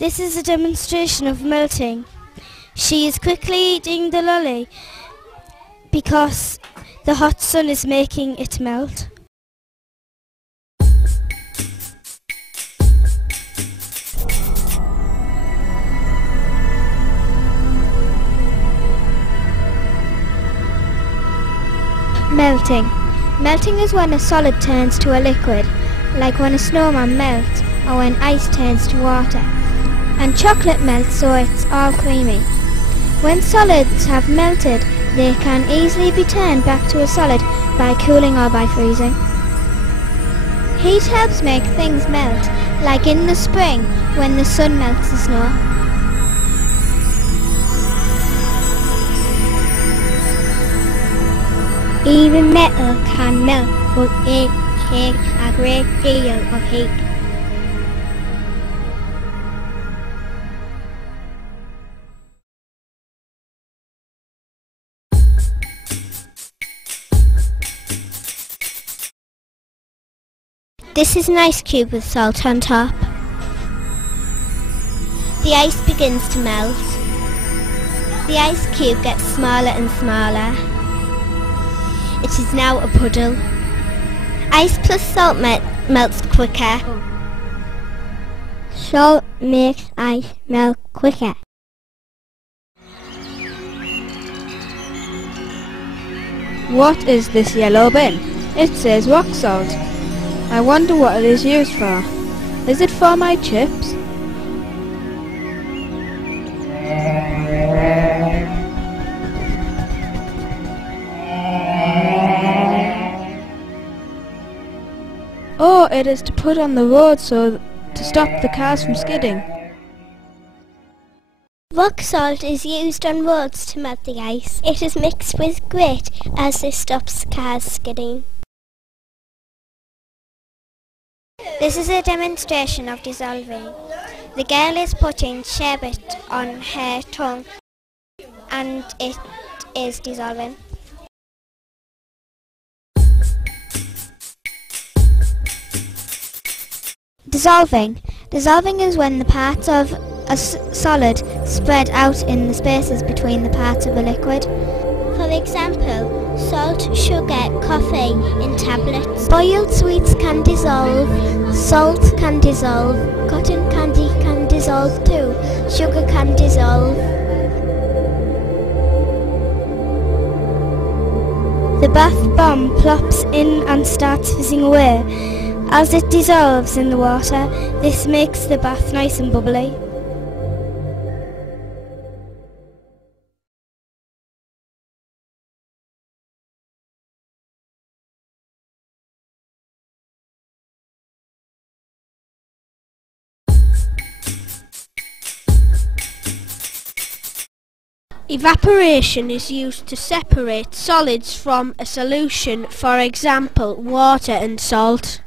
This is a demonstration of melting. She is quickly eating the lolly because the hot sun is making it melt. Melting. Melting is when a solid turns to a liquid, like when a snowman melts or when ice turns to water. And chocolate melts so it's all creamy. When solids have melted, they can easily be turned back to a solid by cooling or by freezing. Heat helps make things melt, like in the spring when the sun melts the snow. Even metal can melt, but it takes a great deal of heat. This is an ice cube with salt on top. The ice begins to melt. The ice cube gets smaller and smaller. It is now a puddle. Ice plus salt melts quicker. Salt makes ice melt quicker. What is this yellow bin? It says rock salt. I wonder what it is used for. Is it for my chips? Oh, it is to put on the road to stop the cars from skidding. Rock salt is used on roads to melt the ice. It is mixed with grit as this stops cars skidding. This is a demonstration of dissolving. The girl is putting sherbet on her tongue and it is dissolving. Dissolving. Dissolving is when the parts of a solid spread out in the spaces between the parts of a liquid. For example, salt, sugar, coffee in tablets. Boiled sweets can dissolve, salt can dissolve, cotton candy can dissolve too, sugar can dissolve. The bath bomb plops in and starts fizzing away. As it dissolves in the water, this makes the bath nice and bubbly. Evaporation is used to separate solids from a solution, for example, water and salt.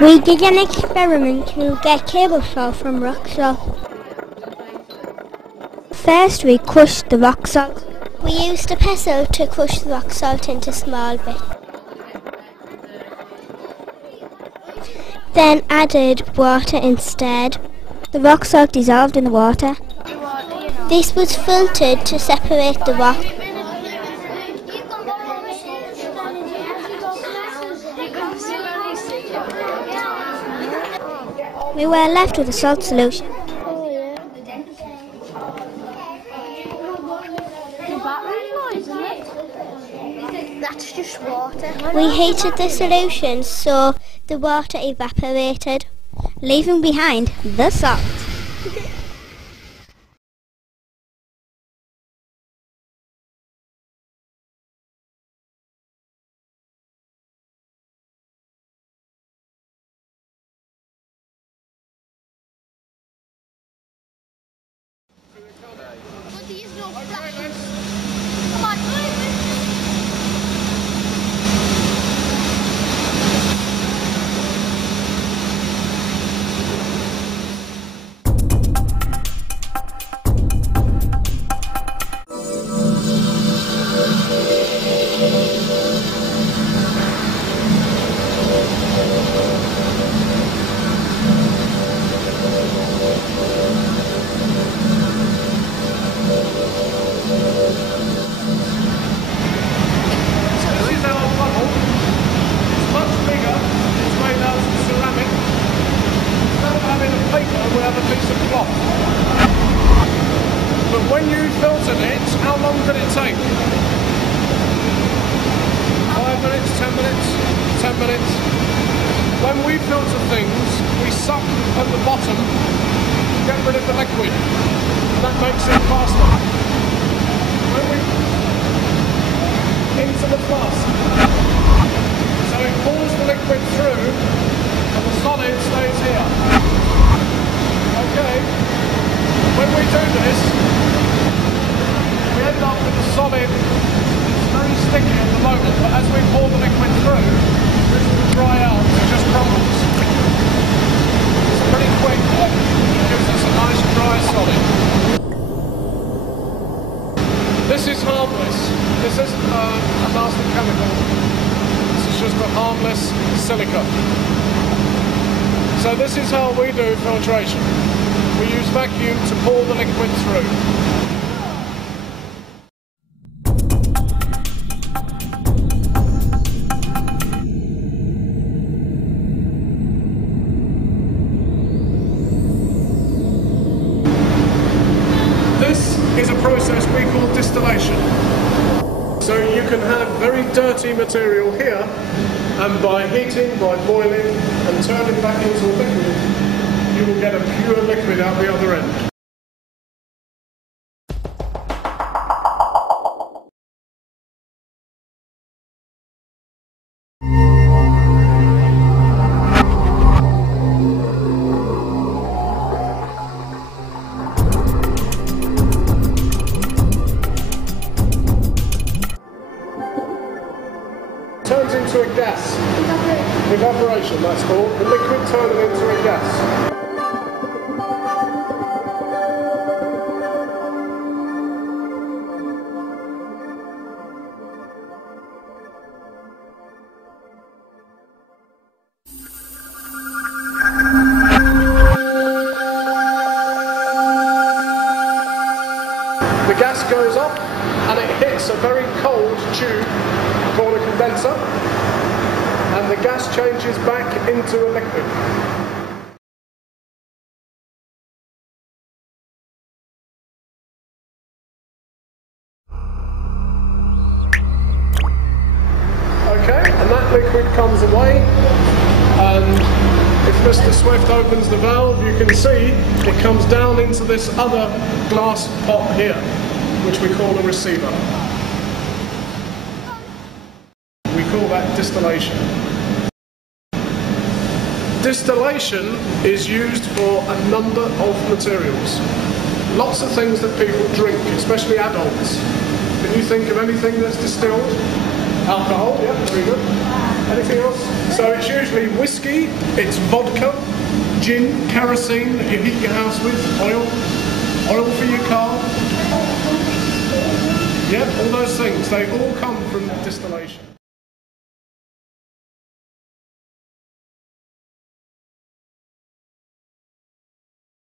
We did an experiment to get table salt from rock salt. First we crushed the rock salt. We used a pestle to crush the rock salt into small bits. Then added water instead. The rock salt dissolved in the water. This was filtered to separate the rock. We were left with a salt solution. That's just water. We heated the solution so the water evaporated, leaving behind the salt. But when you filtered it, how long did it take? 5 minutes, 10 minutes, 10 minutes. When we filter things, we suck at the bottom to get rid of the liquid. And that makes it faster. When we into the flask, so it pulls the liquid through and the solid stays here. Okay. When we do this, we end up with a solid. It's very sticky at the moment, but as we pour the liquid through, this will dry out, it just crumbles. It's pretty quick, but it gives us a nice dry solid. This is harmless. This isn't a nasty chemical. This is just a harmless silica. So this is how we do filtration. We use vacuum to pour the liquid through. This is a process we call distillation. So you can have very dirty material here, and by heating, by boiling and turning back into a liquid, you will get a pure liquid out the other end. Turns into a gas. Evaporation, that's called. The liquid turning into a gas. The gas goes up and it hits a very cold tube called a condenser, and the gas changes back into a liquid. Okay, and that liquid comes away, and if Mr. Swift opens the valve, you can see it comes down into this other glass pot here, which we call a receiver. We call that distillation. Distillation is used for a number of materials. Lots of things that people drink, especially adults. Can you think of anything that's distilled? Alcohol, yeah, very good. Anything else? So it's usually whiskey, it's vodka, gin, kerosene that you heat your house with, oil for your car. Yeah, all those things, they all come from distillation.